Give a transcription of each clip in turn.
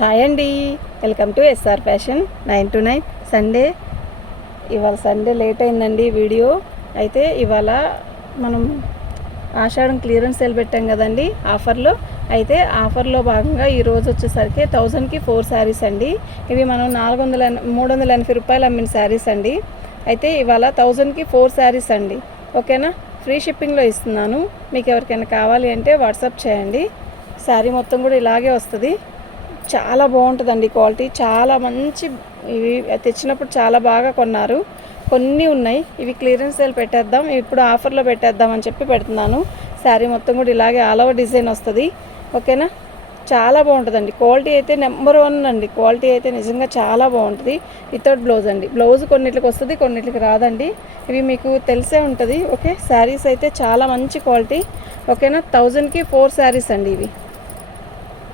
Hi అండి, welcome to SR fashion 9 to 9 Sunday. ఇవాళ Sunday late అయిందండి వీడియో. అయితే ఇవాళ మనం ఆషాఢం క్లియరెన్స్ సేల్ పెట్టాం కదండి ఆఫర్లో. అయితే ఆఫర్లో భాగంగా ఈరోజు వచ్చేసరికి 1000కి 4 శారీస్ అండి. ఇవి మనం 380 రూపాయలు అమ్మిన శారీస్ అండి. అయితే ఇవాళ 1000కి 4 శారీస్ అండి. ఓకేనా, ఫ్రీ షిప్పింగ్లో ఇస్తున్నాను. మీకు ఎవరికైనా కావాలి అంటే వాట్సాప్ చేయండి. శారీ మొత్తం కూడా ఇలాగే వస్తుంది. చాలా బాగుంటుందండి క్వాలిటీ, చాలా మంచి. ఇవి తెచ్చినప్పుడు చాలా బాగా కొన్నారు. కొన్ని ఉన్నాయి, ఇవి క్లియరెన్స్ సేల్ పెట్టేద్దాం, ఇప్పుడు ఆఫర్లో పెట్టేద్దాం అని చెప్పి పెడుతున్నాను. శారీ మొత్తం కూడా ఇలాగే ఆల్ ఓవర్ డిజైన్ వస్తుంది. ఓకేనా, చాలా బాగుంటుందండి. క్వాలిటీ అయితే నెంబర్ 1 అండి. క్వాలిటీ అయితే నిజంగా చాలా బాగుంటుంది. వితౌట్ బ్లౌజ్ అండి. బ్లౌజ్ కొన్నిటికి వస్తుంది, కొన్నిటికి రాదండి. ఇవి మీకు తెలిసే ఉంటుంది. ఓకే, శారీస్ అయితే చాలా మంచి క్వాలిటీ. ఓకేనా, 1000కి 4 శారీస్ అండి. ఇవి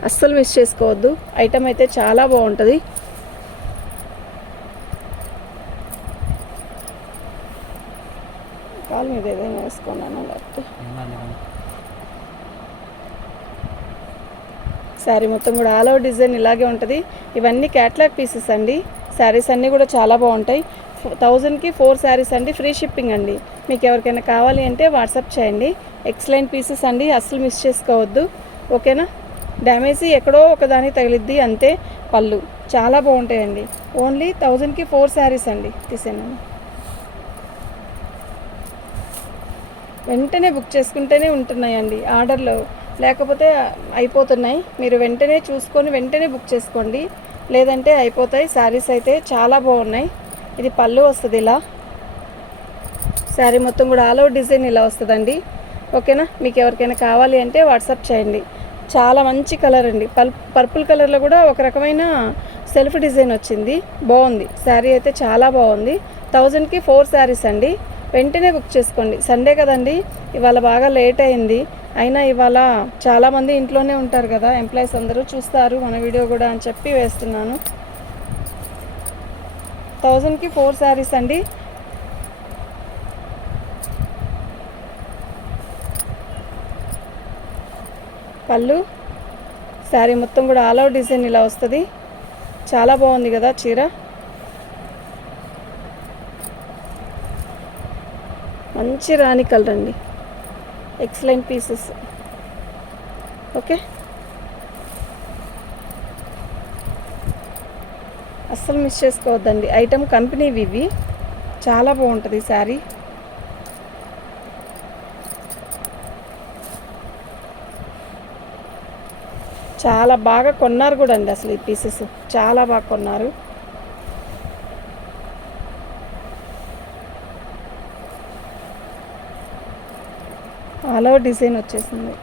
అస్సలు మిస్ చేసుకోవద్దు. ఐటమ్ అయితే చాలా బాగుంటుంది. కాలు మీద ఏదైనా వేసుకున్నాను లేకపోతే. శారీ మొత్తం కూడా ఆల్ ఓవర్ డిజైన్ ఇలాగే ఉంటుంది. ఇవన్నీ క్యాట్లాగ్ పీసెస్ అండి. శారీస్ అన్నీ కూడా చాలా బాగుంటాయి. 1000కి 4 శారీస్ అండి. ఫ్రీ షిప్పింగ్ అండి. మీకు ఎవరికైనా కావాలి అంటే వాట్సాప్ చేయండి. ఎక్సలెంట్ పీసెస్ అండి, అస్సలు మిస్ చేసుకోవద్దు. ఓకేనా, డ్యామేజీ ఎక్కడో ఒకదాని తగిలిద్ది అంతే. పళ్ళు చాలా బాగుంటాయండి. ఓన్లీ 1000కి 4 శారీస్ అండి. తీసాను, వెంటనే బుక్ చేసుకుంటేనే ఉంటున్నాయండి ఆర్డర్లో, లేకపోతే అయిపోతున్నాయి. మీరు వెంటనే చూసుకొని వెంటనే బుక్ చేసుకోండి, లేదంటే అయిపోతాయి. శారీస్ అయితే చాలా బాగున్నాయి. ఇది పళ్ళు వస్తుంది ఇలా. శారీ మొత్తం కూడా ఆల్ ఓవర్ డిజైన్ ఇలా వస్తుందండి. ఓకేనా, మీకు ఎవరికైనా కావాలి అంటే వాట్సాప్ చేయండి. చాలా మంచి కలర్ అండి. పర్పుల్ కలర్లో కూడా ఒక రకమైన సెల్ఫ్ డిజైన్ వచ్చింది, బాగుంది. శారీ అయితే చాలా బాగుంది. 1000కి 4 శారీస్ అండి. వెంటనే బుక్ చేసుకోండి. సండే కదండి, ఇవాళ బాగా లేట్ అయింది. అయినా ఇవాళ చాలామంది ఇంట్లోనే ఉంటారు కదా, ఎంప్లాయీస్ అందరూ చూస్తారు మన వీడియో కూడా అని చెప్పి వేస్తున్నాను. 1000కి 4 శారీస్ అండి. పళ్ళు, శారీ మొత్తం కూడా ఆల్ ఓవర్ డిజైన్ ఇలా వస్తుంది. చాలా బాగుంది కదా చీర. మంచి రాణి కలర్ అండి. Excellent pieces. ఓకే, అస్సలు మిస్ చేసుకోవద్దండి. ఐటమ్ కంపెనీవి ఇవి. చాలా బాగుంటుంది శారీ. చాలా బాగా కొన్నారు కూడా అండి. అసలు ఈ పీసెస్ చాలా బాగా కొన్నారు. ఆల్ ఓవర్ డిజైన్ వచ్చేసింది.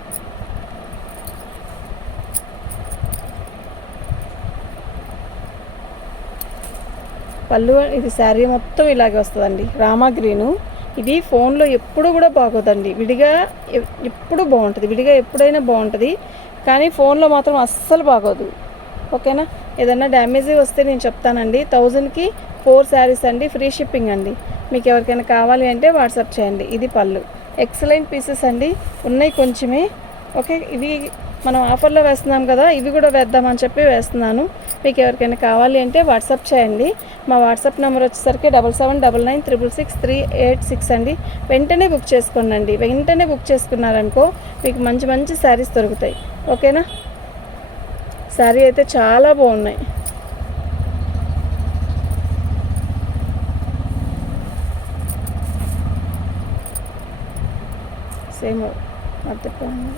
పళ్ళు, ఇది శారీ మొత్తం ఇలాగే వస్తుందండి. రామా గ్రీను. ఇది ఫోన్లో ఎప్పుడు కూడా బాగోదండి. విడిగా ఎప్పుడు బాగుంటుంది, విడిగా ఎప్పుడైనా బాగుంటుంది, కానీ ఫోన్లో మాత్రం అస్సలు బాగోదు. ఓకేనా, ఏదన్నా డ్యామేజీ వస్తే నేను చెప్తానండి. 1000కి 4 శారీస్ అండి. ఫ్రీ షిప్పింగ్ అండి. మీకు ఎవరికైనా కావాలి అంటే వాట్సాప్ చేయండి. ఇది పళ్ళు. ఎక్సలెంట్ పీసెస్ అండి. ఉన్నాయి కొంచెమే. ఓకే, ఇవి మనం ఆఫర్లో వేస్తున్నాం కదా, ఇవి కూడా వేద్దామని చెప్పి వేస్తున్నాను. మీకు ఎవరికైనా కావాలి అంటే వాట్సాప్ చేయండి. మా వాట్సాప్ నెంబర్ వచ్చేసరికి 7799666386 అండి. వెంటనే బుక్ చేసుకోండి. వెంటనే బుక్ చేసుకున్నారనుకో మీకు మంచి మంచి శారీస్ దొరుకుతాయి. ఓకేనా, శారీ అయితే చాలా బాగున్నాయి. సేమ్ మర్చిపోయింది.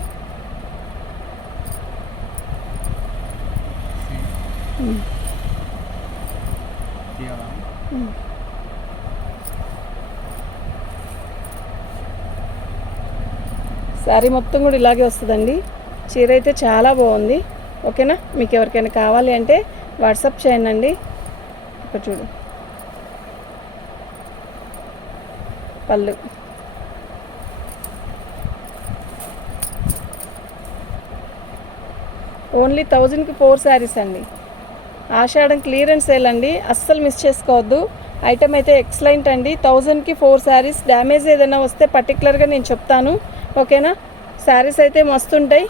శారీ మొత్తం కూడా ఇలాగే వస్తుందండి. చీర అయితే చాలా బాగుంది. ఓకేనా, మీకు ఎవరికైనా కావాలి అంటే వాట్సాప్ చేయండి. ఇక్కడ చూడు, పళ్ళు. ఓన్లీ 1000కి 4 శారీస్ అండి. ఆషాఢం క్లియరెన్స్ సేల్ అండి, అస్సలు మిస్ చేసుకోవద్దు. ఐటమ్ అయితే ఎక్సలెంట్ అండి. 1000కి 4 శారీస్. డ్యామేజ్ ఏదైనా వస్తే పర్టికులర్గా నేను చెప్తాను. ఓకేనా, శారీస్ అయితే మస్తు ఉంటాయి.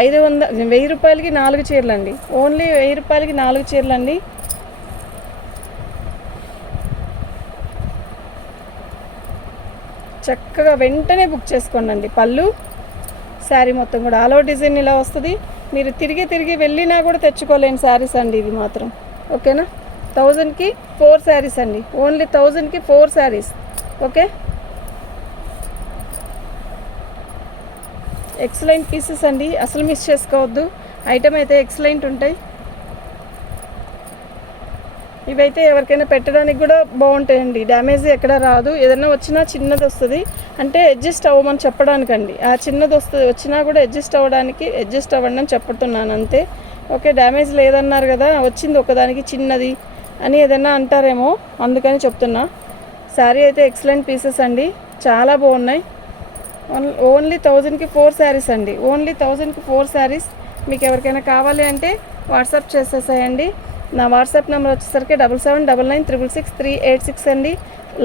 1000 రూపాయలకి 4 చీరలు అండి. ఓన్లీ 1000 రూపాయలకి 4 చీరలు అండి. చక్కగా వెంటనే బుక్ చేసుకోండి. పళ్ళు శారీ మొత్తం కూడా ఆల్ ఓవర్ డిజైన్ ఇలా వస్తుంది. మీరు తిరిగి వెళ్ళినా కూడా తెచ్చుకోలేని శారీస్ అండి ఇవి మాత్రం. ఓకేనా? 1000కి 4 శారీస్ అండి. ఓన్లీ 1000కి 4 శారీస్. ఓకే, ఎక్సలెంట్ పీసెస్ అండి, అసలు మిస్ చేసుకోవద్దు. ఐటమ్ అయితే ఎక్సలెంట్ ఉంటాయి. ఇవైతే ఎవరికైనా పెట్టడానికి కూడా బాగుంటాయండి. డ్యామేజ్ ఎక్కడ రాదు. ఏదైనా వచ్చినా చిన్నది వస్తుంది అంటే అడ్జస్ట్ అవ్వమని చెప్పడానికండి. ఆ చిన్నది వచ్చినా కూడా అడ్జస్ట్ అవ్వండి అని చెప్తున్నాను అంతే. ఓకే, డ్యామేజ్ లేదన్నారు కదా, వచ్చింది ఒకదానికి చిన్నది అని ఏదైనా అంటారేమో, అందుకని చెప్తున్నా. శారీ అయితే ఎక్సలెంట్ పీసెస్ అండి, చాలా బాగున్నాయి. ఓన్లీ 1000కి 4 శారీస్ అండి. ఓన్లీ 1000కి 4 శారీస్. మీకు ఎవరికైనా కావాలి అంటే వాట్సాప్ చేసేసాయండి. నా వాట్సాప్ నెంబర్ వచ్చేసరికి 7799666386 అండి.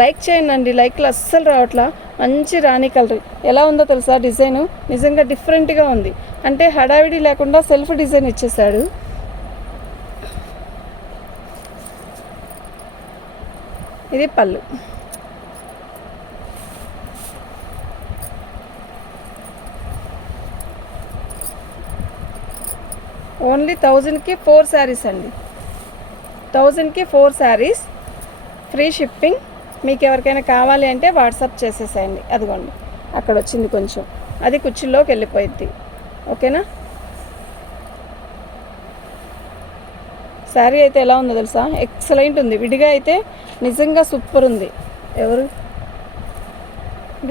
లైక్ చేయండి. లైక్లు అస్సలు రావట్లా. మంచి రాణి కలర్ ఎలా ఉందో తెలుసా? డిజైను నిజంగా డిఫరెంట్గా ఉంది. అంటే హడావిడి లేకుండా సెల్ఫ్ డిజైన్ ఇచ్చేసాడు. ఇది పళ్ళు. ఓన్లీ 1000కి 4 శారీస్ అండి. 1000కి 4 శారీస్, ఫ్రీ షిప్పింగ్. మీకు ఎవరికైనా కావాలి అంటే వాట్సాప్ చేసేసేయండి. అదిగోండి అక్కడ వచ్చింది కొంచెం, అది కుర్చీలోకి వెళ్ళిపోయింది. ఓకేనా? శారీ అయితే ఎలా ఉందో తెలుసా? ఎక్సలెంట్ ఉంది. విడిగా అయితే నిజంగా సూపర్ ఉంది. ఎవరు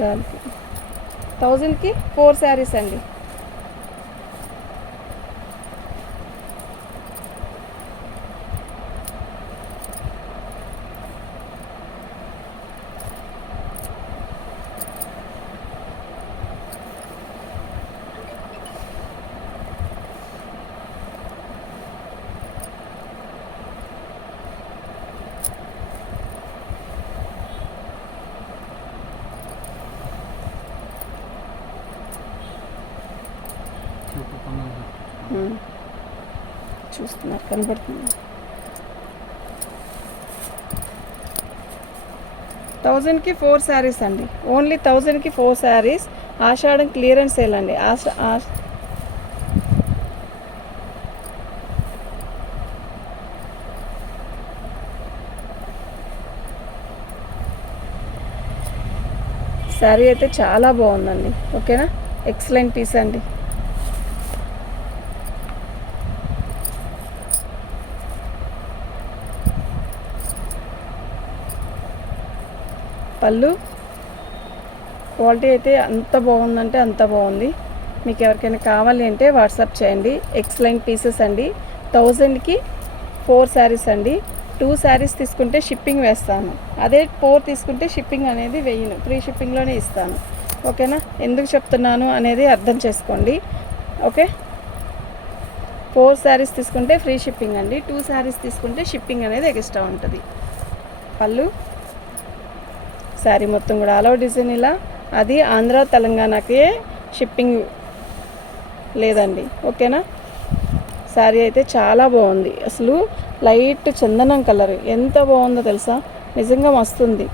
దానికి 1000కి 4 శారీస్ అండి. చూస్తున్నారు, కనబడుతుంది. 1000కి 4 శారీస్ అండి. ఓన్లీ 1000కి 4 శారీస్. ఆషాఢం క్లియరెన్స్ సేల్ అండి. శారీ అయితే చాలా బాగుందండి. ఓకేనా? ఎక్సలెంట్ పీస్ అండి. పళ్ళు క్వాలిటీ అయితే అంత బాగుందంటే అంత బాగుంది. మీకు ఎవరికైనా కావాలి అంటే వాట్సాప్ చేయండి. ఎక్సలెంట్ పీసెస్ అండి. 1000కి 4 శారీస్ అండి. 2 శారీస్ తీసుకుంటే షిప్పింగ్ వేస్తాను. అదే 4 తీసుకుంటే షిప్పింగ్ అనేది వేయను, ఫ్రీ షిప్పింగ్లోనే ఇస్తాను. ఓకేనా? ఎందుకు చెప్తున్నాను అనేది అర్థం చేసుకోండి. ఓకే, 4 శారీస్ తీసుకుంటే ఫ్రీ షిప్పింగ్ అండి. 2 శారీస్ తీసుకుంటే షిప్పింగ్ అనేది ఎక్స్ట్రా ఉంటుంది. పళ్ళు శారీ మొత్తం కూడా ఆల్ ఓవర్ డిజైన్ ఇలా. అది ఆంధ్ర తెలంగాణకే షిప్పింగ్ లేదండి. ఓకేనా? శారీ అయితే చాలా బాగుంది. అసలు లైట్ చందనం కలర్ ఎంత బాగుందో తెలుసా? నిజంగా మస్తుంది.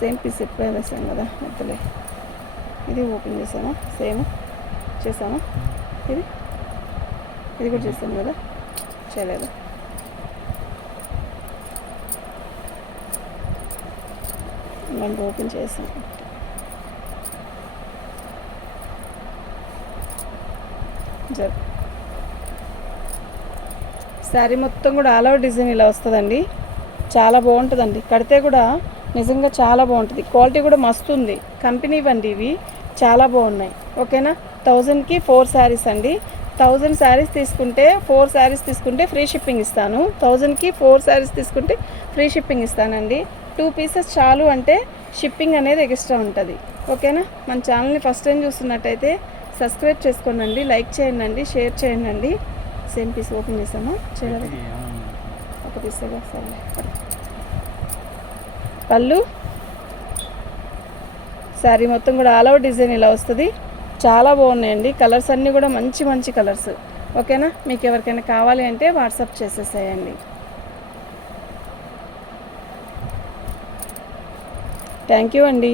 సేమ్ పీస్ ఎప్పుడైనా వేసాం కదా, వద్దులే. ఇది ఓపెన్ చేసామా? సేమ్ చేసామా? ఇది కూడా చేసాను కదా, చేయలేదు. మనం ఓపెన్ చేసాం. శారీ మొత్తం కూడా ఆల్ ఓవర్ డిజైన్ ఇలా వస్తుందండి. చాలా బాగుంటుందండి. కడితే కూడా నిజంగా చాలా బాగుంటుంది. క్వాలిటీ కూడా మస్తు ఉంది. కంపెనీ వండి ఇవి చాలా బాగున్నాయి. ఓకేనా? 1000కి 4 శారీస్ అండి. 1000 శారీస్ తీసుకుంటే 4 శారీస్ తీసుకుంటే ఫ్రీ షిప్పింగ్ ఇస్తాను. 1000కి 4 శారీస్ తీసుకుంటే ఫ్రీ షిప్పింగ్ ఇస్తానండి. 2 పీసెస్ చాలు అంటే షిప్పింగ్ అనేది ఎక్స్ట్రా ఉంటుంది. ఓకేనా? మన ఛానల్ని ఫస్ట్ టైం చూస్తున్నట్టయితే సబ్స్క్రైబ్ చేసుకోండి, లైక్ చేయండి, షేర్ చేయండి. సేమ్ పీస్ ఓపెన్ చేసామా? చేయలేదు, ఒక పీస్గా. సరే, పళ్ళు శారీ మొత్తం కూడా ఆల్ ఓవర్ డిజైన్ ఇలా వస్తుంది. చాలా బాగున్నాయండి. కలర్స్ అన్నీ కూడా మంచి మంచి కలర్స్. ఓకేనా, మీకు ఎవరికైనా కావాలి అంటే వాట్సాప్ చేసేసేయండి. థ్యాంక్ యూ అండి.